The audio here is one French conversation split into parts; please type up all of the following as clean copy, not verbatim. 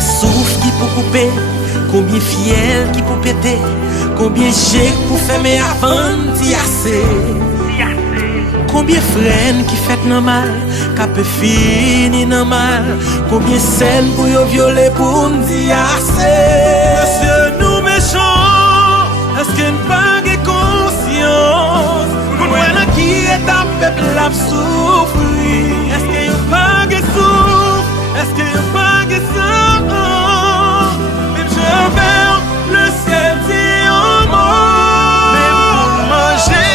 Combien souffle qui pour couper, combien fiel qui pour péter, combien j'ai pour fermer avant d'y assez. Combien freine qui fait normal, qui peut finir normal, combien scènes pour yo violer pour nous dire assez. Monsieur nous méchants, est-ce que nous pas de conscience? Pour nous qui est un peuple à souffrir, est-ce que nous pas de souffre? Est-ce que nous pas de souffre? Même je vers le ciel dit en mort. Mais pour manger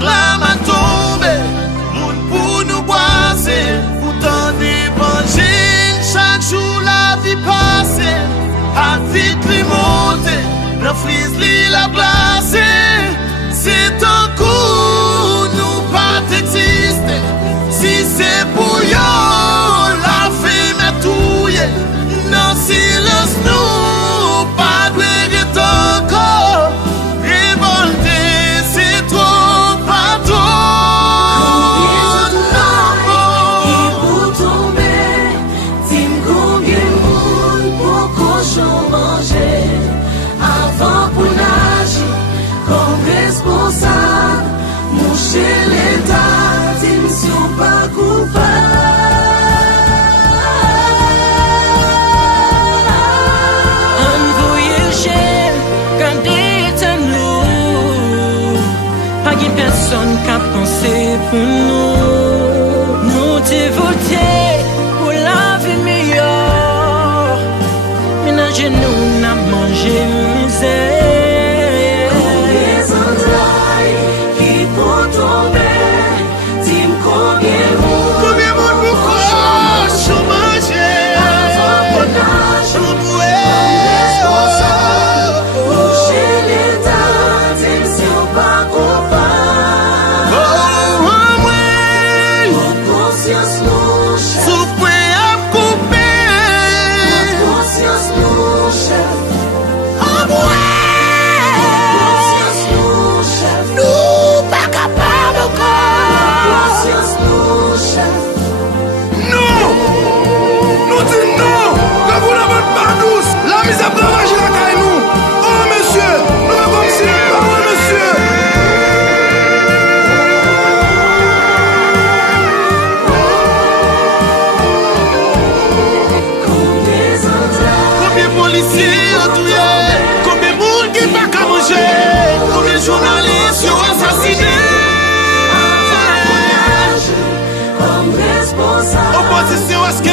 la main tombée, moun pour nous boiser, pourtant d'évangile, chaque jour la vie passée, à vite lui monter, la frise li la placée, c'est un coup, nous pas exister, si c'est pour yo, la vie m'a touillé, non silence nous, pas de regret encore, révolté, c'est trop. Personne qui a pensé pour nous, nous t'ai voté pour la vie meilleure. Ménage nous n'a mangé misère. Combien d'entrailles qui pour tomber, dis-moi combien monde pour croche au manger, avant pour nage, pour responsable, boucher l'état, dis-moi si on pas coupable. Journalistes ont assassiné. Opposition, est-ce que